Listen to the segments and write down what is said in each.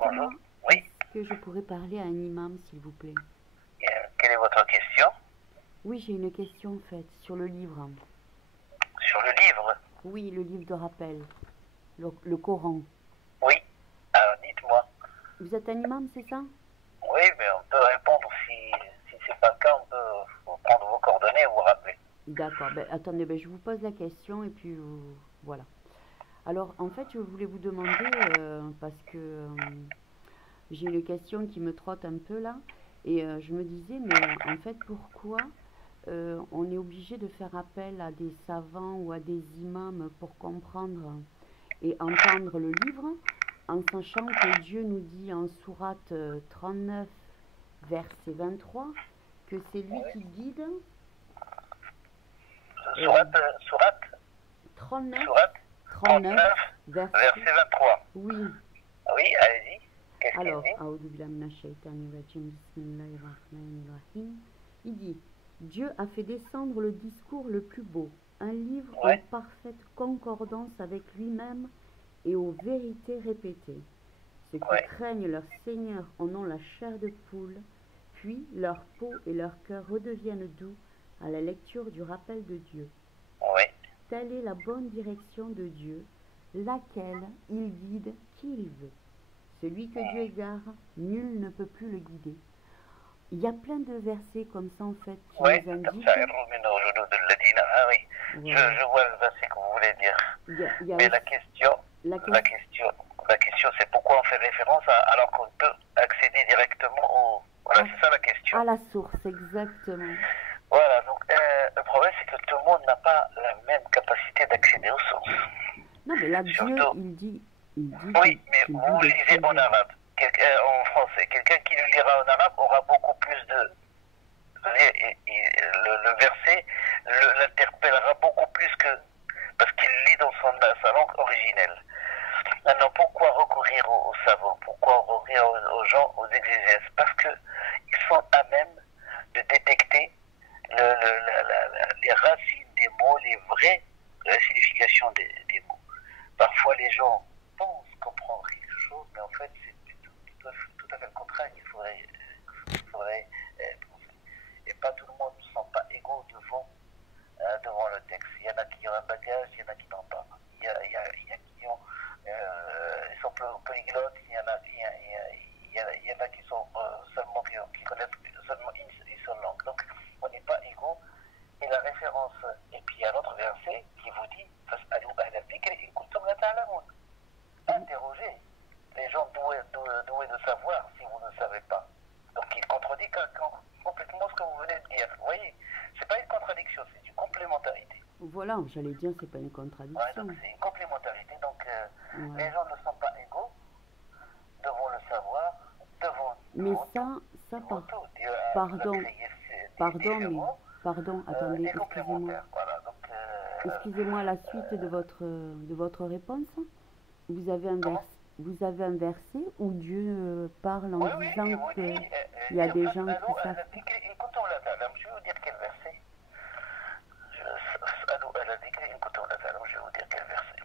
Bonjour. Dites-moi, Oui. est-ce que je pourrais parler à un imam, s'il vous plaît? Quelle est votre question? Oui, j'ai une question en fait sur le livre. Sur le livre? Oui, le livre de rappel, le Coran. Oui. Alors dites-moi. Vous êtes un imam, c'est ça? Oui, mais on peut répondre si c'est pas le cas, on peut prendre vos coordonnées et vous rappeler. D'accord, ben, attendez, ben, je vous pose la question et puis voilà. Alors, en fait, je voulais vous demander, parce que j'ai une question qui me trotte un peu là, et je me disais, mais en fait, pourquoi on est obligé de faire appel à des savants ou à des imams pour comprendre et entendre le livre, en sachant que Dieu nous dit en sourate 39, verset 23, que c'est lui Oui. qui guide. euh, Sourate 39, 39, 39, verset. verset 23. Oui. Oui, allez-y. Qu'est-ce qu'il Alors, dit? Aoudou billahi minash shaitani rajim, bismillahir rahmanir rahim. Il dit, Dieu a fait descendre le discours le plus beau, un livre en Oui. parfaite concordance avec lui-même et aux vérités répétées. Ceux qui Oui. craignent leur Seigneur en ont la chair de poule, puis leur peau et leur cœur redeviennent doux à la lecture du rappel de Dieu. Oui. Telle est la bonne direction de Dieu, laquelle il guide qui il veut. Celui que Dieu égare, nul ne peut plus le guider. Il y a plein de versets comme ça en fait qui Oui. nous Comme indiquent. ça, ah oui. Voilà. Je vois le verset que vous voulez dire. Il y a Mais aussi la question, la la question. question, la question, c'est pourquoi on fait référence alors qu'on peut accéder directement au. Voilà, c'est ça la question. À la source, exactement. Voilà, donc le problème, c'est que tout le monde n'a pas la même capacité d'accéder aux sources. Non, mais là, Dieu, Surtout, il dit oui, mais qu'il vous guide le qui lisez il en veut. arabe, en français. Quelqu'un qui le lira en arabe aura beaucoup plus de. Le verset l'interpellera beaucoup plus que. Parce qu'il lit dans sa langue originelle. Maintenant, pourquoi recourir aux savants? Pourquoi recourir aux gens, aux exégèses? Parce qu'ils sont à même de détecter les racines des mots, les vraies significations des mots. Parfois, les gens pensent comprendre quelque chose, mais en fait, c'est tout à fait le contraire. Il faudrait penser. Et pas tout le monde ne se sent pas égaux devant le texte. Il y en a qui ont un bagage, il y en a qui n'ont pas. Il y a qui ont, ils sont polyglottes, il y en a qui sont seulement qui connaissent seulement une seule langue. Donc on n'est pas égaux. Et la référence, et puis il y a un autre verset qui vous dit interrogez les gens doués de savoir si vous ne savez pas. Donc il contredit complètement ce que vous venez de dire. Vous voyez, c'est pas une contradiction, c'est une complémentarité. Voilà, j'allais dire, c'est pas une Ouais, contradiction. donc c'est une complémentarité. Donc Voilà. les gens ne sont pas égaux devant le savoir, Mais devant tout. Devant tout. Dieu a pardon, créé mais, différents pardon, attendez, et excusez-moi. complémentaires. Voilà, donc, Excusez-moi la suite de votre réponse. Vous avez un comment? vous avez un verset où Dieu parle en Oui, oui, disant il vous que dit, il y a des gens qui savent. je vais vous dire quel verset. Je vais vous dire quel verset.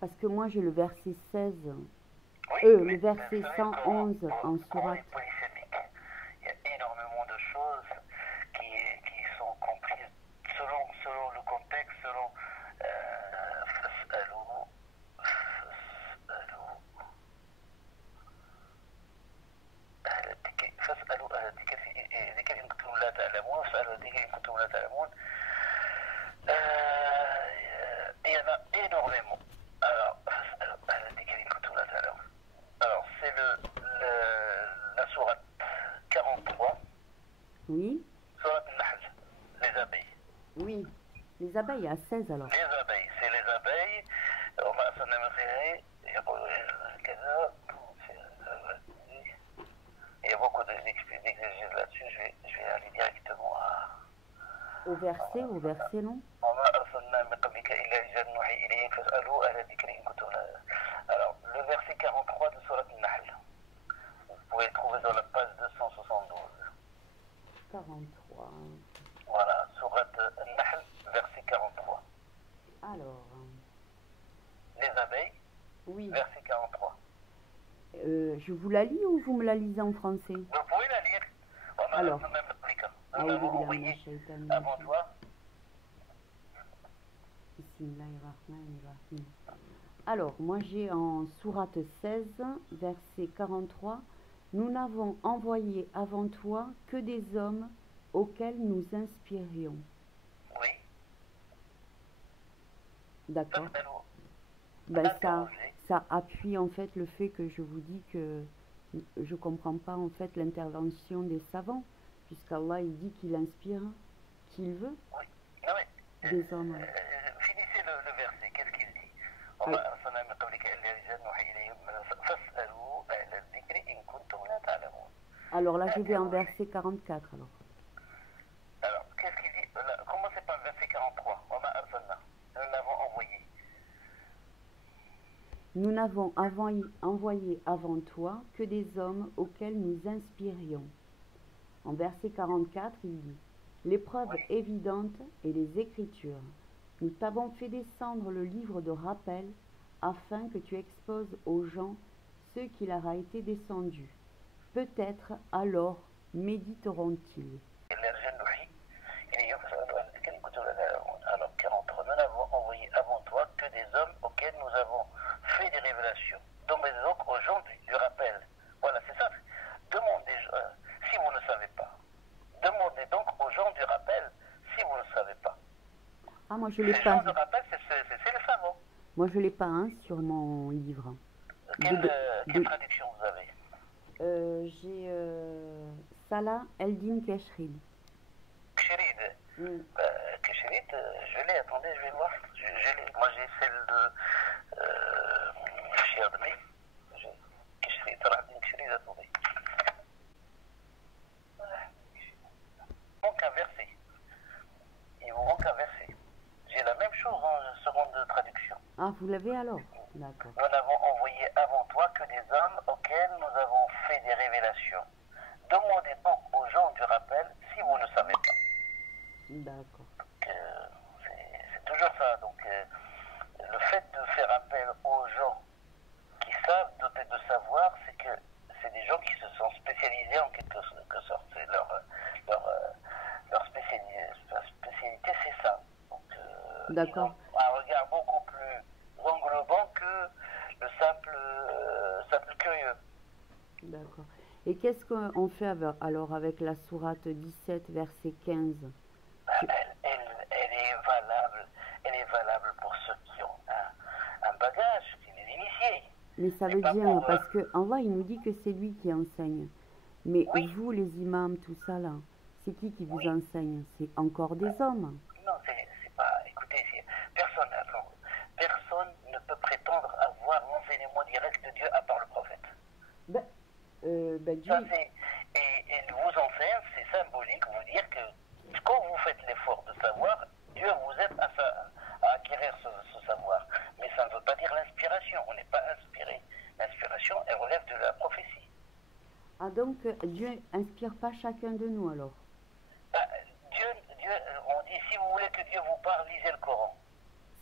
Parce que moi j'ai le verset 16, Oui, le mais verset vous savez, 111 en quand on sourate. est polysémique, il y a énormément de choses qui sont comprises selon le contexte, selon فاسألوا أهل الذكر إن كنتم لا تعلمون فاسألوا أهل الذكر إن كنتم لا تعلمون. Il y en a énormément. Alors, alors c'est la sourate 43, Oui, sourate Nahl, les abeilles. oui. Les abeilles à 16 alors. Les abeilles, c'est les abeilles. Il y a beaucoup d'exégèses là-dessus, je vais aller directement à. Au verset non. Alors, le verset 43 de Surat Nahl, vous pouvez le trouver dans la page 272. 43. Voilà, Surat Nahl, verset 43. Alors, Les abeilles, oui. verset 43. je vous la lis ou vous me la lisez en français? Vous pouvez la lire. Alors, Nous avons envoyé avant toi. Bismillahirrahmanirrahim. Alors, moi j'ai en sourate 16, verset 43, nous n'avons envoyé avant toi que des hommes auxquels nous inspirions. Oui. D'accord. Ben, ça appuie en fait le fait que je vous dis que je ne comprends pas en fait l'intervention des savants, puisqu'Allah il dit qu'il inspire qui il veut. Oui. Non, mais, des hommes. Finissez le verset, qu'est-ce qu'il dit? Alors là je vais en verset 44 alors. Alors, qu'est-ce qu'il dit? Commencez par le verset 43. Nous l'avons envoyé. Nous n'avons envoyé avant toi que des hommes auxquels nous inspirions. En verset 44, il dit « Les preuves évidentes et les Écritures. Nous t'avons fait descendre le livre de rappel afin que tu exposes aux gens ce qui leur a été descendu. Peut-être alors méditeront-ils. » Alors, 43, nous n'avons envoyé avant toi que des hommes auxquels nous avons fait des révélations. Demandez donc aux gens du rappel. Voilà, c'est ça. Demandez, si vous ne savez pas. Demandez donc aux gens du rappel si vous ne savez pas. Ah, moi je l'ai pas. Les gens du rappel, c'est les savants. Moi je l'ai pas sur mon livre. Quelle traduction vous avez? J'ai Salah Eldin Keshrid. Keshrid. Keshrid, je l'ai, attendez, je vais voir. Moi j'ai celle de Chiadmi. Keshrid, Salah Eldin Keshrid, attendez. Il manque un verset. Il vous manque un verset. J'ai la même chose en seconde traduction. Ah, vous l'avez alors? D'accord. Nous n'avons envoyé avant toi que des hommes auxquels nous avons fait des révélations. Demandez donc aux gens du rappel si vous ne savez pas. D'accord. C'est toujours ça. Donc, le fait de faire appel aux gens qui savent, dotés de savoir, c'est que c'est des gens qui se sont spécialisés en quelque sorte. C'est leur spécialité, c'est ça. D'accord. Un regard beaucoup plus englobant que le simple curieux. D'accord. Et qu'est-ce qu'on fait alors avec la sourate 17, verset 15? Elle est valable pour ceux qui ont un bagage, qui les initiés. Mais ça veut dire, parce que Allah il nous dit que c'est lui qui enseigne. Mais vous, les imams, tout ça là, c'est qui vous enseigne? C'est encore des hommes? Non, c'est pas. Écoutez, personne ne peut prétendre avoir l'enseignement direct de Dieu à part le prophète. Dieu. Ça, et vous enseigne, c'est symbolique, vous dire que quand vous faites l'effort de savoir, Dieu vous aide à acquérir ce savoir. Mais ça ne veut pas dire l'inspiration. On n'est pas inspiré. L'inspiration, elle relève de la prophétie. Ah, donc Dieu inspire pas chacun de nous alors? Dieu, on dit, si vous voulez que Dieu vous parle, lisez le Coran.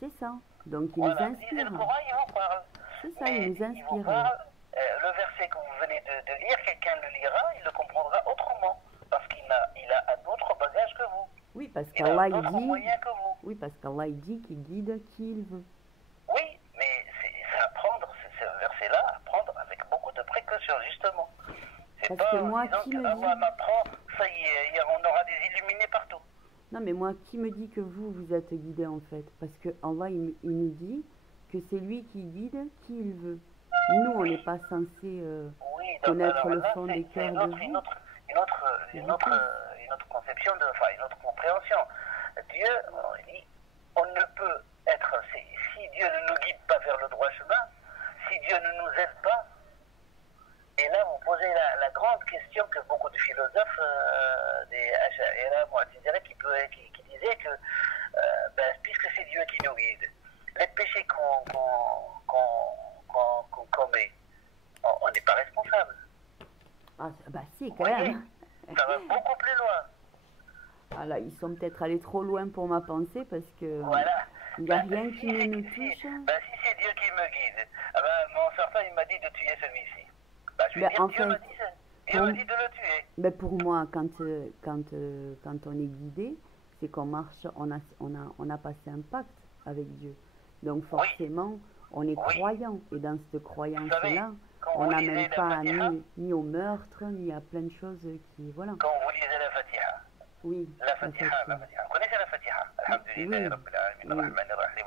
C'est ça. Donc il voilà, nous inspire. Lisez le Coran, il vous parle. C'est ça, il nous inspire. Il vous parle, le verset que vous venez de lire, quelqu'un le lira, il le comprendra autrement. Parce qu'il a un autre bagage que vous. Oui, parce qu'Allah il dit. Moyen que vous. Oui, parce qu'Allah il dit qu'il guide qui il veut. Oui, mais c'est à prendre, ce verset-là, à prendre avec beaucoup de précaution, justement. C'est parce pas que moi, en qui disant me que dit... m'apprend, ça y est, on aura des illuminés partout. Non, mais moi, qui me dit que vous êtes guidé en fait? Parce que Allah il nous dit que c'est lui qui guide qui il veut. Nous, on n'est pas censé connaître le fond des cœurs de vous. Une autre conception, une autre compréhension. Dieu, on ne peut être, si Dieu ne nous guide pas vers le droit chemin, si Dieu ne nous aide pas, et là vous posez la grande question que beaucoup de philosophes, des Ash'ari, Mu'tazila, qui disaient que puisque c'est Dieu qui nous guide, les péchés qu'on commet, on n'est pas responsable. Ah, bah si, quand même. Ça va beaucoup plus loin. Ah là, ils sont peut-être allés trop loin pour ma pensée parce que voilà. Il n'y a rien qui ne nous touche. Si c'est Dieu qui me guide, mon certain il m'a dit de tuer celui-ci. Ben, Et en Dieu m'a fait, dit, Dieu pour, m'a dit de le tuer. ben, pour moi, quand on est guidé, c'est qu'on marche, on a passé un pacte avec Dieu. Donc Oui, forcément, on est oui. croyant. Et dans cette Vous savez, croyance-là, quand on vous n'amène lisez la pas Fatiha, ni au meurtre, ni à plein de choses qui... Voilà. quand vous lisez la Fatiha, Oui, la la Fatiha, fatiha. la Fatiha. Vous connaissez la Fatiha? Alhamdulillahi Oui, Rabbil Alamin, oui. Rahman Rahim,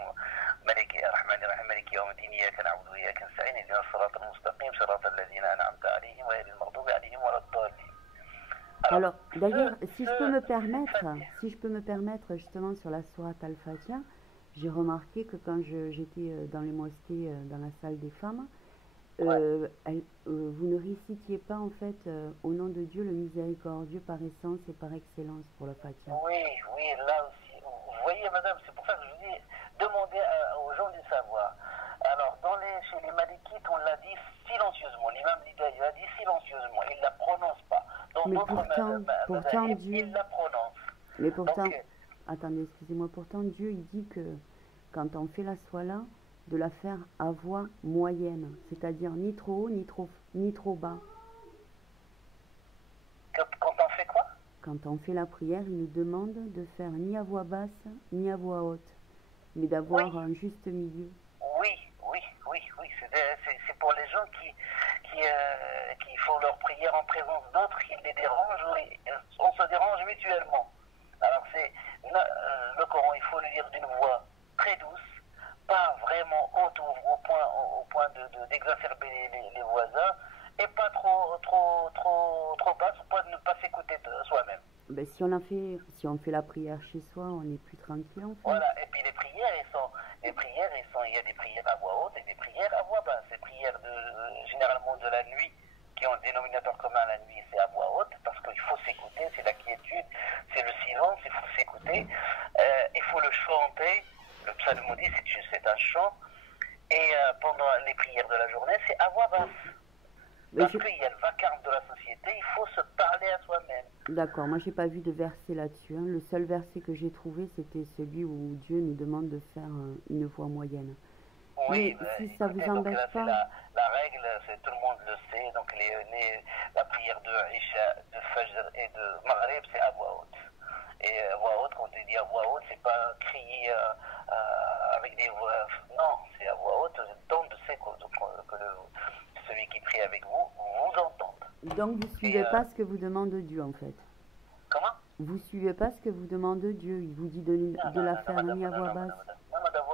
Maliki Rahman Rahim, Maliki Yawm Din, Iyaka na'budu wa Iyaka nasta'in, Ihdina as-sirata al-mustaqim, sirata alladhina an'amta alayhim, ghayril maghdubi alayhim wa lad-dallin. Alors, Alors, d'ailleurs, si je peux me permettre, Fatiha, si je peux me permettre justement sur la sourate Al-Fatiha, j'ai remarqué que quand j'étais dans les mosquées, dans la salle des femmes, ouais. vous ne récitiez pas en fait au nom de Dieu le miséricordieux par essence et par excellence pour la Fatiha. Oui, oui, là aussi. Vous voyez, madame, c'est pour ça que je vous dis, demandez aux gens du savoir. Alors, chez les Malikites, on l'a dit silencieusement. L'imam Lida, il l'a dit silencieusement. Il ne la prononce pas. Dans Mais d'autres pourtant mazahib, Dieu, il la prononce. mais pourtant, Donc, attendez, excusez-moi, pourtant Dieu il dit que quand on fait la soila, de la faire à voix moyenne, c'est-à-dire ni trop haut ni trop bas. quand on fait quoi? Quand on fait la prière, il nous demande de faire ni à voix basse ni à voix haute, mais d'avoir Oui, un juste milieu. oui, oui, oui, oui. C'est pour les gens qui font leur prière en présence d'autres, qui les dérangent, oui. On se dérange mutuellement. Alors, le Coran, il faut le lire d'une voix très douce, pas vraiment haute au point d'exacerber les voisins, et pas trop basse au point de ne pas s'écouter soi-même. Ben, si on fait la prière chez soi, on est plus tranquille en fait. Voilà, et puis les prières, il y a des prières à voix haute et des prières à voix basse. Les prières généralement de la nuit, qui ont un dénominateur commun la nuit, c'est à voix haute, parce qu'il faut s'écouter, c'est la quiétude, c'est le silence, il faut s'écouter, il faut le chanter. Le psalmodie, c'est un chant, et pendant les prières de la journée, c'est à voix basse. Ben, Parce qu'il y a le vacarme de la société, il faut se parler à soi-même. D'accord, moi j'ai pas vu de verset là-dessus, hein. Le seul verset que j'ai trouvé, c'était celui où Dieu nous demande de faire une voix moyenne. Oui, Mais si ça vous écoutez, donc embête là, c'est pas, la règle, tout le monde le sait. Donc la prière de Isha, de Fajr et de Maghrib, c'est à voix haute. Et voix haute, quand on dit à voix haute, c'est pas crier avec des voix. Non, c'est à voix haute, le temps de que celui qui prie avec vous vous entende. donc vous suivez pas ce que vous demande Dieu en fait. Comment? Vous suivez pas ce que vous demande Dieu. Il vous dit de la faire ni à voix basse,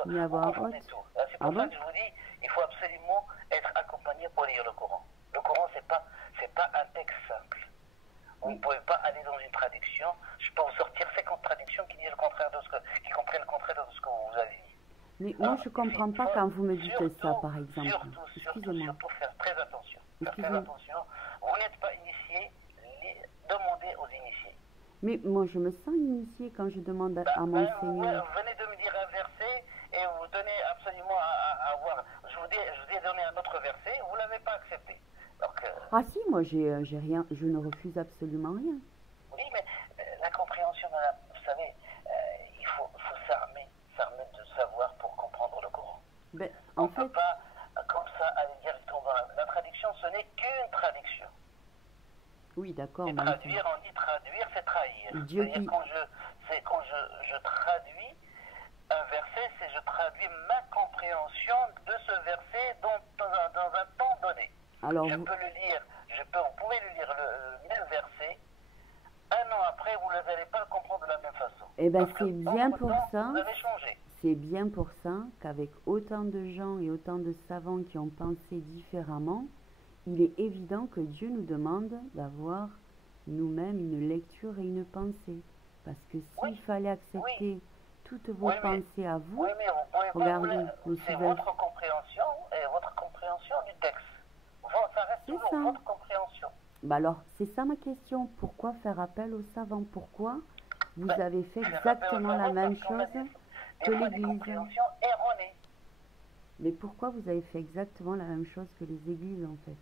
ni à Vous voix confondez haute. tout. C'est Ah pour ça bon? que je vous dis, il faut absolument être accompagné pour lire le Coran. Le Coran, c'est pas un texte simple. Vous ne pouvez pas aller dans une traduction. Je peux vous sortir 50 traductions qui disent le contraire qui comprennent le contraire de ce que vous avez dit. Mais moi je comprends pas quand vous me dites ça par exemple. Excusez-moi. Surtout faire très attention. Faire très Excusez-moi. attention. Vous n'êtes pas initié, demandez aux initiés. Mais moi je me sens initiée quand je demande à mon Vous Seigneur. venez de me dire un verset et vous donnez absolument à voir. Je vous ai donné un autre verset, vous ne l'avez pas accepté. Donc, Ah si, moi j'ai rien, je ne refuse absolument rien. oui, mais la compréhension, madame, vous savez, il faut s'armer de savoir pour comprendre le Coran. Ben, On en ne peut fait, pas, comme ça, aller directement dans la traduction, ce n'est qu'une traduction. oui d'accord, Et mais traduire, on dit traduire, c'est trahir. Dieu C'est-à-dire qui... quand je traduis un verset, c'est je traduis ma compréhension de ce verset dans un temps donné. Alors, Je peux le lire, vous pouvez le lire le même verset, un an après, vous ne allez pas le comprendre de la même façon. eh ben Parce c'est que, bien entre pour temps, ça, vous avez changé. c'est bien pour ça qu'avec autant de gens et autant de savants qui ont pensé différemment, il est évident que Dieu nous demande d'avoir nous-mêmes une lecture et une pensée. Parce que s'il Oui, fallait accepter toutes vos oui, mais, pensées à vous, oui, mais vous pouvez regardez, pas. le C'est souverain. votre compréhension et votre compréhension du texte. Ça reste C'est toujours ça. votre compréhension. Bah alors, c'est ça ma question. Pourquoi faire appel aux savants? Pourquoi vous Ben, avez fait faire appel aux exactement la savants même parce qu'on a chose des que fois des l'Église? compréhensions erronées. Mais pourquoi vous avez fait exactement la même chose que les églises en fait?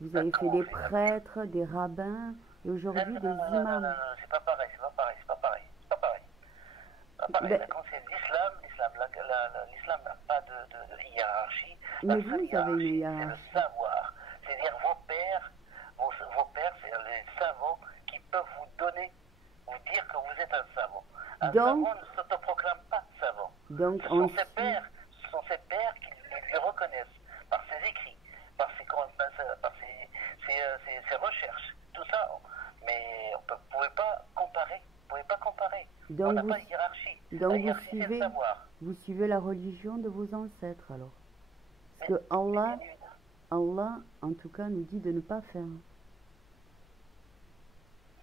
Vous avez fait Comment des on fait ça? prêtres, des rabbins et aujourd'hui des imams. C'est pas pareil, c'est pas pareil, c'est pas pareil. C'est pas pareil. C'est pas pareil. Ben, Quand c'est l'islam n'a pas de hiérarchie. mais La vous seule avez une hiérarchie, c'est le hiérarchie. savoir. C'est-à-dire vos pères Donc, savant ne s'autoproclame pas savant. donc Ce on sont ses pairs qui lui reconnaissent par ses écrits, par ses recherches, tout ça. Mais vous ne pouvez pas comparer. Vous pouvez pas comparer. On donc n'a vous, pas de hiérarchie. donc La hiérarchie, c'est le savoir. vous suivez la religion de vos ancêtres alors. Parce Mais, que Allah, bien évidemment. Allah, en tout cas, nous dit de ne pas faire.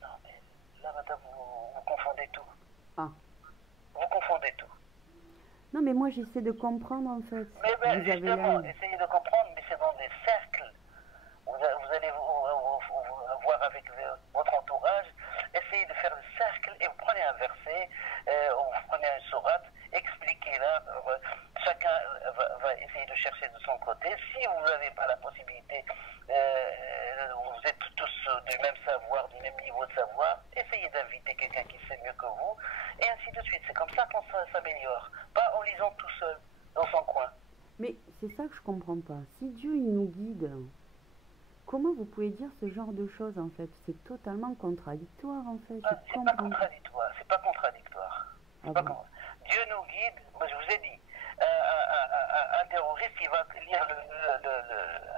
Non, mais là, madame, vous confondez tout. Ah. Vous confondez tout. Non, mais moi j'essaie de comprendre en fait. Mais Vous avez justement, l'air. essayez de comprendre, mais c'est dans des cercles. Vous allez voir avec votre entourage, essayez de faire des cercles et vous prenez un verset, vous prenez une sourate, expliquez-la. Chacun va essayer de chercher de son côté. Si vous n'avez pas la possibilité, vous êtes tous du même savoir, du même niveau de savoir, essayez d'inviter quelqu'un qui sait mieux que vous, et ainsi de suite. C'est comme ça qu'on s'améliore, pas en lisant tout seul, dans son coin. Mais c'est ça que je comprends pas. Si Dieu il nous guide, comment vous pouvez dire ce genre de choses en fait? C'est totalement contradictoire en fait. Ah, c'est pas contradictoire, c'est pas contradictoire. Ah Pas bon. Dieu nous guide, moi je vous ai dit, un terroriste il va lire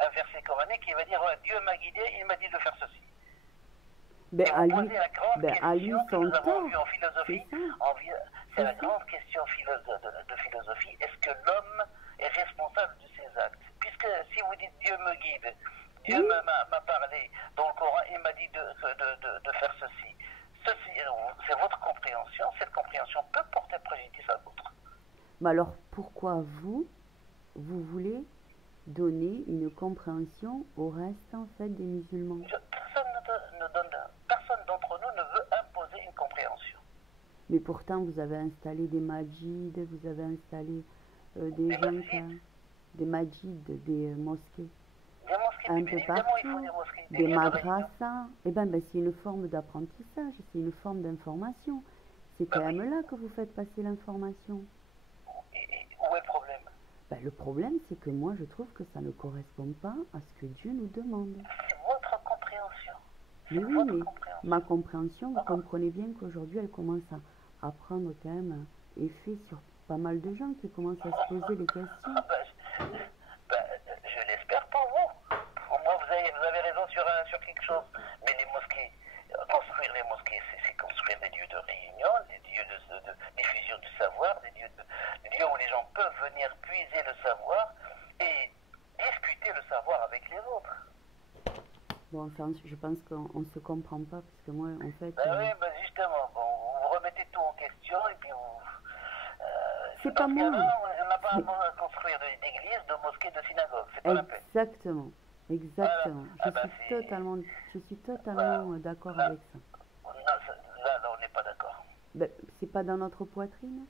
un verset coranique, il va dire ouais, Dieu m'a guidé, il m'a dit de faire ceci. Ben, Et à vous lui, posez la grande ben, à lui question que son nous avons tort. vue en philosophie. C'est ça. C'est la grande question de philosophie. Est-ce que l'homme est responsable de ses actes? Puisque si vous dites Dieu me guide, Dieu Oui. m'a parlé dans le Coran, il m'a dit de faire ceci. C'est votre compréhension. Cette compréhension peut porter préjudice à d'autres. Mais alors pourquoi vous voulez donner une compréhension au reste en fait des musulmans? Personne d'entre nous ne veut imposer une compréhension. Mais pourtant vous avez installé des majids, vous avez installé des gens des majids, des mosquées. Des mosquées, Un bien peu évidemment, il faut partout, des mosquées. des lieux de réunion. madrasas. Eh ben, c'est une forme d'apprentissage, c'est une forme d'information. C'est quand Ben oui. même là que vous faites passer l'information. Et où est le problème? Ben, le problème, c'est que moi, je trouve que ça ne correspond pas à ce que Dieu nous demande. C'est votre compréhension. Mais C'est oui, votre mais compréhension. ma compréhension, vous comprenez bien qu'aujourd'hui, elle commence à prendre quand même effet sur pas mal de gens qui commencent à se poser des questions. Ah je l'espère pour vous. Pour moi, vous avez raison sur quelque chose. Mais les mosquées, construire les mosquées, c'est construire des lieux de réunion, des lieux de diffusion du savoir, des lieux où les gens peuvent venir puiser le savoir et discuter le savoir avec les autres. Bon, enfin, je pense qu'on ne se comprend pas, parce que moi, en fait... Oui, justement, bon, vous remettez tout en question et puis vous... c'est pas moi. On n'a pas à construire d'églises, de mosquées, de synagogues. C'est pas la peine. Exactement. Exactement. Voilà. Je suis totalement d'accord là, avec ça. Là, on n'est pas d'accord. Ben, c'est pas dans notre poitrine?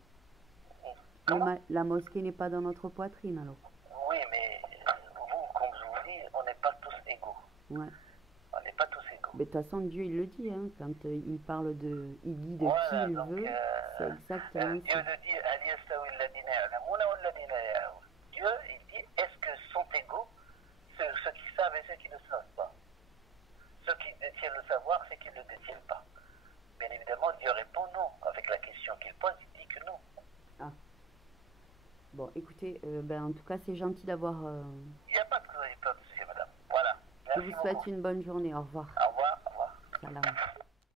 Comment? La mosquée n'est pas dans notre poitrine, alors? Oui, mais vous, comme je vous dis, on n'est pas tous égaux. Ouais. On n'est pas tous égaux. Mais de toute façon, Dieu, il le dit, hein, quand il parle de... Il guide Voilà, qui il donc, veut, c'est exactement Dieu ça. le dit, Dieu, il dit, est-ce que sont égaux ceux qui savent et ceux qui ne savent pas? Ceux qui détiennent le savoir, ceux qui ne le détiennent pas. Bien évidemment, Dieu répond non. Avec la question qu'il pose, il dit que non. Ah. Bon, écoutez, ben, en tout cas, c'est gentil d'avoir... Il n'y a pas de souci, madame. Voilà. Je Merci vous souhaite beaucoup. une bonne journée. Au revoir. Au revoir. Au revoir. Salam.